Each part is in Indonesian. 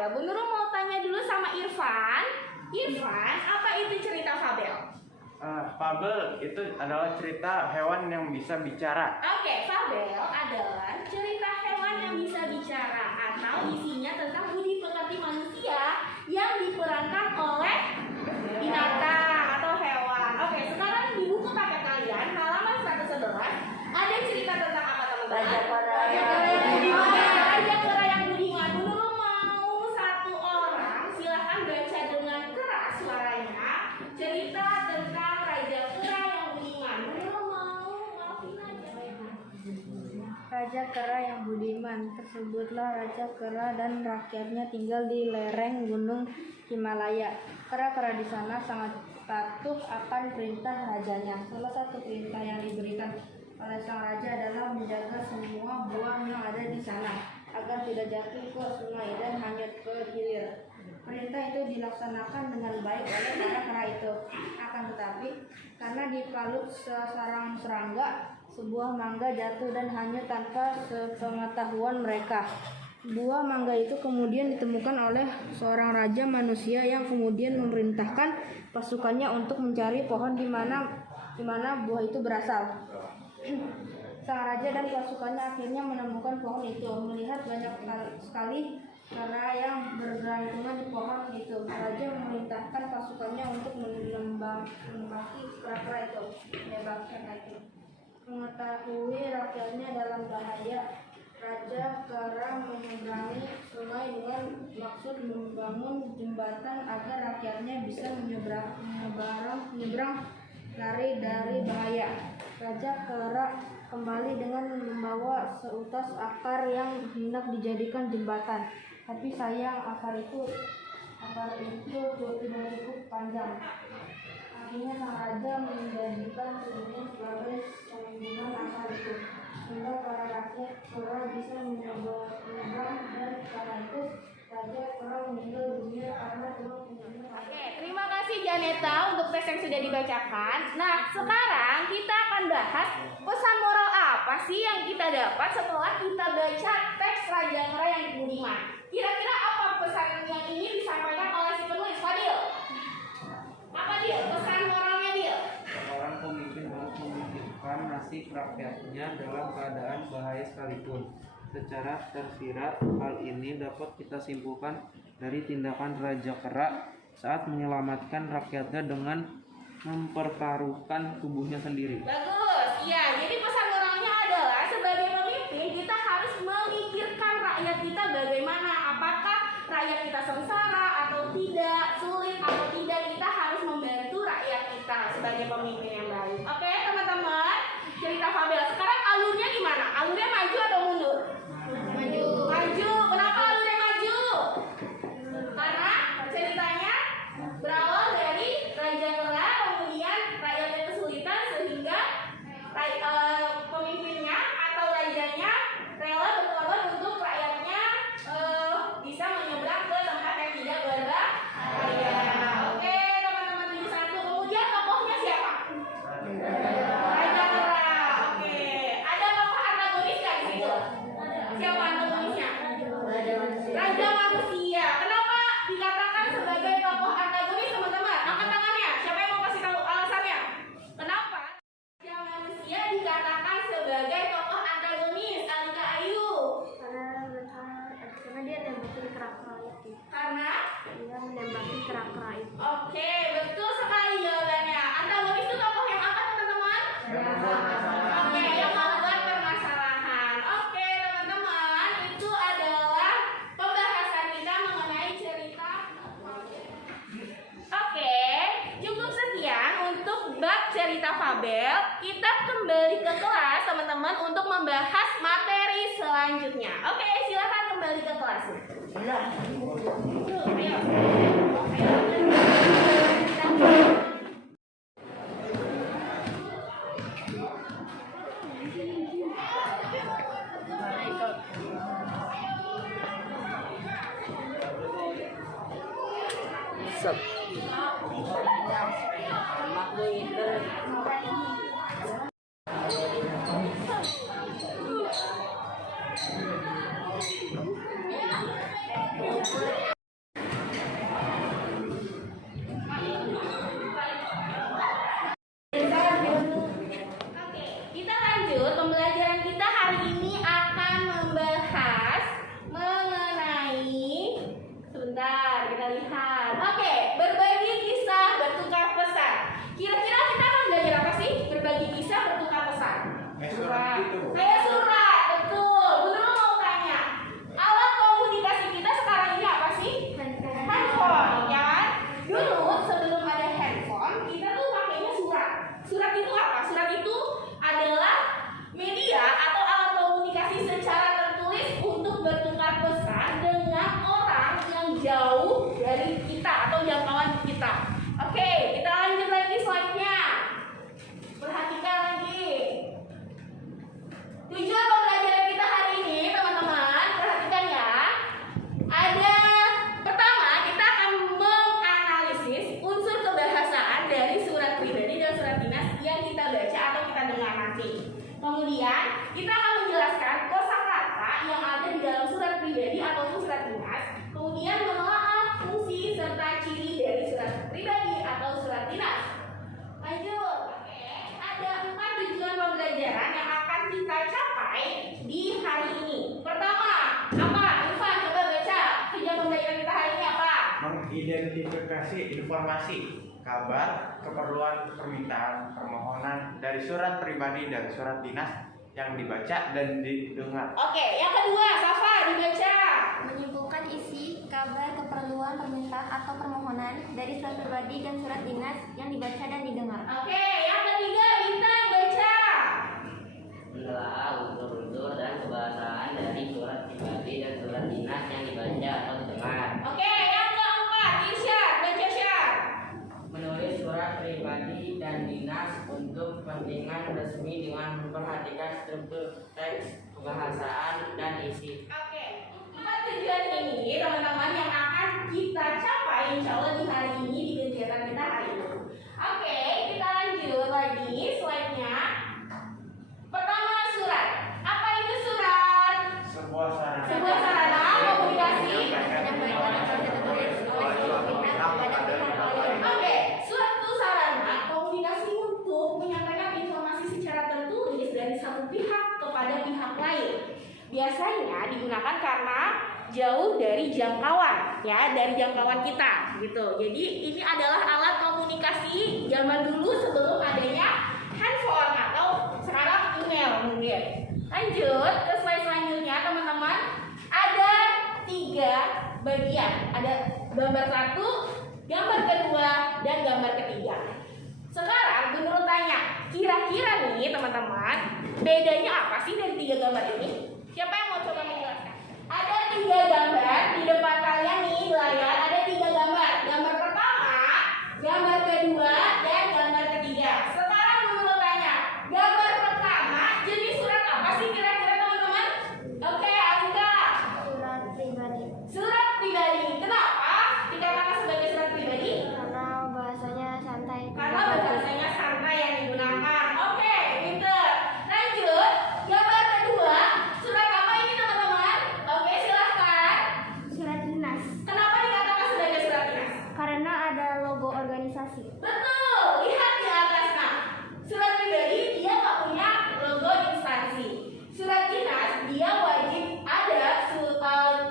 fabel. Bu Nurul mau tanya dulu sama Irfan. Irfan, apa itu cerita fabel? Fabel itu adalah cerita hewan yang bisa bicara. Oke, fabel adalah cerita hewan yang bisa bicara atau isinya tentang budi pekerti manusia yang diperankan oleh binatang atau hewan. Oke, sekarang di buku paket kalian halaman 111 ada cerita tentang apa teman-teman? Raja Kera yang budiman. Raja Kera yang budiman. Bu Nurul mau satu orang, silahkan baca dengan keras suaranya cerita tentang Raja Kera yang budiman. Bu Nurul mau maafin aja. Raja Kera yang budiman. Tersebutlah Raja Kera dan rakyatnya tinggal di lereng gunung Himalaya. Kera-kera di sana sangat patuh akan perintah rajanya. Salah satu perintah yang diberikan oleh sang raja adalah menjaga semua buah yang ada di sana agar tidak jatuh ke sungai dan hanyut ke hilir. Perintah itu dilaksanakan dengan baik oleh para kera itu. Akan tetapi, karena dipalut sesarang serangga, sebuah mangga jatuh dan hanyut tanpa sepengetahuan mereka. Buah mangga itu kemudian ditemukan oleh seorang raja manusia yang kemudian memerintahkan pasukannya untuk mencari pohon di mana buah itu berasal. Sang raja dan pasukannya akhirnya menemukan pohon itu. Melihat banyak sekali kera yang bergelantungan di pohon itu, raja memerintahkan pasukannya untuk menembaki kera-kera itu. Mengetahui rakyatnya dalam bahaya, Raja Kera menyeberangi sungai dengan maksud membangun jembatan agar rakyatnya bisa menyeberang lari dari bahaya. Raja Kera kembali dengan membawa seutas akar yang hendak dijadikan jembatan. Tapi sayang akar itu tidak cukup panjang. Akhirnya sang raja menjadikan tubuhnya sebagai sambungan akar itu, sehingga para rakyat Kera bisa menyeberang, dan karena itu Raja Kera meninggal dunia karena tulang punggungnya. Oke, terima kasih Janeta untuk tes yang sudah dibacakan. Nah, sekarang kita akan bahas pesan moral apa sih yang kita dapat setelah kita baca teks Raja Kera yang budiman. Kira-kira apa pesan yang ingin disampaikan oleh si penulis? Fadil? Apa Dil? Pesan moralnya Dil? Seorang pemimpin harus memikirkan nasib rakyatnya dalam keadaan bahaya sekalipun. Secara tersirat, hal ini dapat kita simpulkan dari tindakan Raja Kera saat menyelamatkan rakyatnya dengan mempertaruhkan tubuhnya sendiri. Bagus, iya. Jadi pesan moralnya adalah sebagai pemimpin kita harus memikirkan rakyat kita bagaimana. Apakah rakyat kita sengsara atau tidak, sulit atau tidak, kita harus membantu rakyat kita sebagai pemimpin yang baik. Oke teman-teman, cerita fabel. Sekarang alurnya gimana? Alurnya maju atau mundur? Maju. Maju. Kenapa alurnya maju? Karena ceritanya berawal dari Raja Kera, kemudian rakyatnya kesulitan sehingga pemimpinnya atau rajanya rela berkorban untuk rakyatnya bisa menyeberang ke tempat yang tidak berbahaya. Oke teman-teman, tujuh satu. Kemudian tokohnya siapa? Raja Kera. Oke. Ada tokoh antagonis nggak di situ? Siapa antagonisnya? Raja manusia. Kenapa dikatakan sebagai tokoh antagonis teman-teman? Angkat tangannya. Siapa yang mau kasih tahu alasannya? Kenapa Raja manusia dikatakan sebagai tokoh antagonis? Alika Ayu. Karena dia nembakin kera-kera itu. Karena Dia menembaki kera-kera itu. oke, betul sekali jawabannya. Antagonis itu tokoh yang apa teman-teman? Oke, yang membuat permasalahan. Oke teman-teman, itu adalah pembahasan kita mengenai cerita. Oke, cukup sekian untuk bab cerita fabel. Kita kembali ke kelas teman-teman untuk membahas materi selanjutnya. Oke, silakan kembali ke kelas. peralihan. Oke, berbagi kisah, bertukar pesan. Kira-kira kita akan belajar apa sih? Berbagi kisah, bertukar pesan. Surat gitu. Kayak surat, betul. Bu Nurul mau tanya, alat komunikasi kita sekarang ini apa sih? Handphone, ya kan? Dulu sebelum ada handphone, kita tuh pakainya surat. Surat itu apa? Surat itu adalah media atau alat komunikasi secara tertulis untuk bertukar pesan dengan orang yang jauh dari kita atau jangkauan kita. Oke, kita lanjut lagi slide-nya. Perhatikan lagi. Tujuan pembelajaran kita hari ini, teman-teman, perhatikan ya. Ada pertama, kita akan menganalisis unsur kebahasaan dari surat pribadi dan surat dinas yang kita baca atau kita dengar nanti. Kemudian, kita akan menjelaskan kosakata yang ada di dalam surat pribadi ataupun surat dinas. Kemudian menelaah fungsi serta ciri dari surat pribadi atau surat dinas. Lanjut. Oke, ada 4 tujuan pembelajaran yang akan kita capai di hari ini. Pertama, apa? Irfan, coba baca. Tujuan pembelajaran kita hari ini apa? Mengidentifikasi informasi, kabar, keperluan, permintaan, permohonan dari surat pribadi dan surat dinas yang dibaca dan didengar. Oke, yang kedua, Safa, dibaca. Menyimpulkan isi, kabar, keperluan, permintaan atau permohonan dari surat pribadi dan surat dinas yang dibaca dan didengar. Oke, yang ketiga, Bintang, baca. Menelaah unsur-unsur dan kebahasaan dari surat pribadi dan surat dinas yang dibaca atau didengar. Oke, yang keempat, Irsyad, baca Syad. Menulis surat pribadi dan dinas untuk kepentingan resmi dengan memperhatikan struktur teks, kebahasaan, dan isi. Oke, 4 tujuan ini teman-teman yang akan kita capai insya Allah di hari ini di kegiatan kita hari ini. Oke, kita lanjut lagi slide-nya. Pertama, surat. Apa itu surat? Sebuah sarana. Sebuah sarana komunikasi. Oke, suatu sarana komunikasi untuk menyampaikan informasi secara tertulis dari satu pihak kepada pihak lain. Biasanya digunakan karena jauh dari jangkauan, ya, dari jangkauan kita, gitu. Jadi ini adalah alat komunikasi zaman dulu sebelum adanya handphone atau sekarang email mungkin. Lanjut ke slide selanjutnya, teman-teman. Ada 3 bagian. Ada gambar 1, gambar kedua, dan gambar ketiga. Sekarang menurut tanya, kira-kira nih teman-teman, bedanya apa sih dari 3 gambar ini? Siapa yang mau coba menjelaskan? Ada 3 gambar di depan kalian nih di layar. Ada 3 gambar. Gambar pertama, gambar kedua, dan gambar ketiga. Sekarang menurut tanya, gambar pertama jenis surat apa sih kira-kira teman-teman? Oke, Alika. Surat pribadi Surat pribadi. Kenapa dikatakan sebagai surat pribadi? karena bahasanya santai. Karena bahasanya santai yang digunakan. Oke, pinter. Lanjut, gambar kedua. Surat apa ini teman-teman? Oke, silahkan. Surat dinas Kenapa dikatakan sebagai surat dinas? karena ada logo organisasi. Betul, lihat di atas. Nah, surat pribadi dia nggak punya logo instansi. Surat dinas dia wajib ada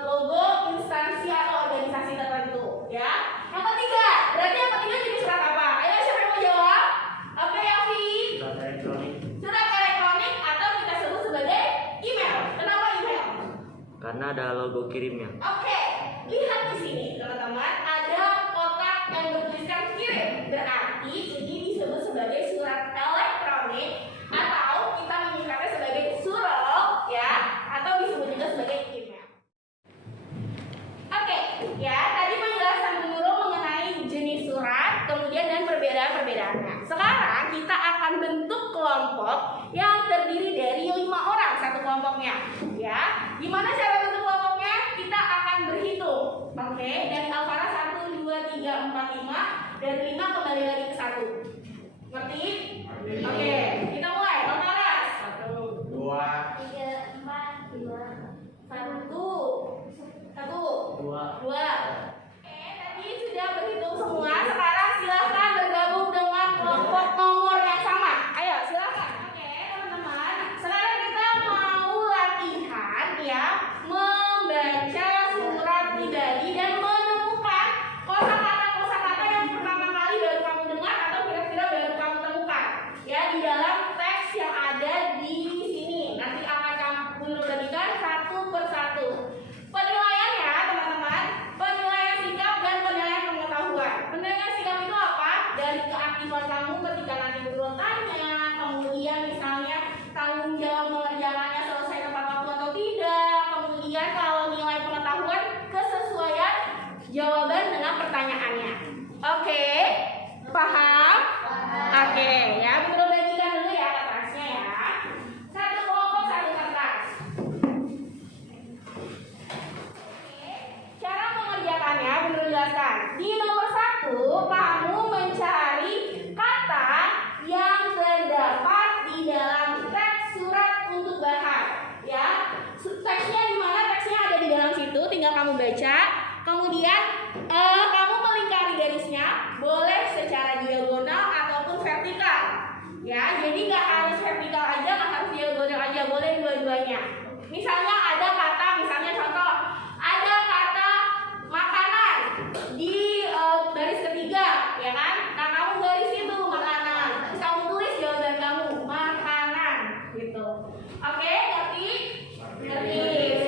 logo instansi atau organisasi tertentu, ya. Yang ketiga, berarti yang ketiga jadi surat apa? Ayo siapa yang mau jawab? Oke, Yafi. Surat elektronik. Surat elektronik atau kita sebut sebagai email. Kenapa email? Karena ada logo kirimnya. Oke, lihat di sini teman-teman, ada kotak yang bertuliskan kirim. Berarti ini disebut sebagai surat elektronik atau kita menyingkatnya sebagai surel, ya, atau disebut juga sebagai email. Oke, ya, tadi penjelasan Bu Nurul mengenai jenis surat, kemudian dan perbedaan-perbedaannya. Sekarang kita akan bentuk kelompok yang terdiri dari 5 orang satu kelompoknya, ya. Gimana cara bentuk kelompoknya? Kita akan berhitung, oke? Dari Alfara 1, 2, 3, 4, 5. Dari 5 kembali lagi ke 1. Ngerti? Oke, kita mulai. Alfara 1, 2, 3, 4, 2. 1, 2. Tadi sudah berhitung semua. Sekarang silahkan bergabung dengan kelompok nomor yang sama. Ayo, silahkan. Oke, teman-teman. Sekarang kita mau latihan, ya, membaca surat pribadi dan menemukan jawaban dengan pertanyaannya. Oke, paham? Oke, ya Bunda bagikan dulu ya kertasnya ya. Satu kelompok satu kertas. Oke, cara mengerjakannya Bunda jelaskan. Di nomor 1 kamu mencari kata yang terdapat di dalam teks surat untuk bahan. Ya, teksnya di mana? Teksnya ada di dalam situ, tinggal kamu baca. Kemudian kamu melingkari garisnya, boleh secara diagonal ataupun vertikal. Ya, jadi nggak harus vertikal aja, nggak harus diagonal aja, boleh dua-duanya. Misalnya ada kata, misalnya contoh, ada kata makanan di baris ketiga, ya kan? Nah, kamu garis itu makanan, terus kamu tulis jawaban kamu makanan, gitu. Oke, ngerti? Ngerti.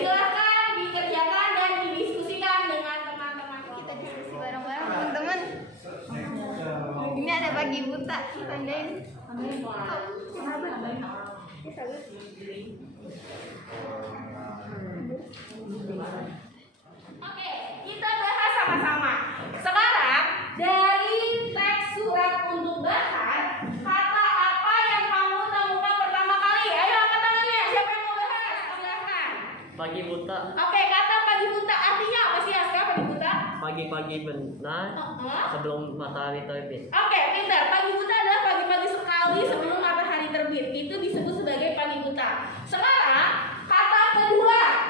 Silahkan dikerjakan dan didiskusikan dengan teman-teman. Kita diskusi bareng-bareng teman-teman. Ini ada bagi buta, tandain. Oke, kita bahas sama-sama. Sekarang dari teks surat untuk bahan, kata apa yang kamu temukan pertama kali? Ayo angkat tangannya. Siapa yang mau bahas? Silahkan. Pagi buta, Oke, kata pagi buta artinya apa sih Aska pagi buta? pagi-pagi benar sebelum matahari terbit. Oke, pintar. Pagi buta adalah pagi-pagi sekali sebelum matahari terbit. Itu disebut sebagai pagi buta. Sekarang kata kedua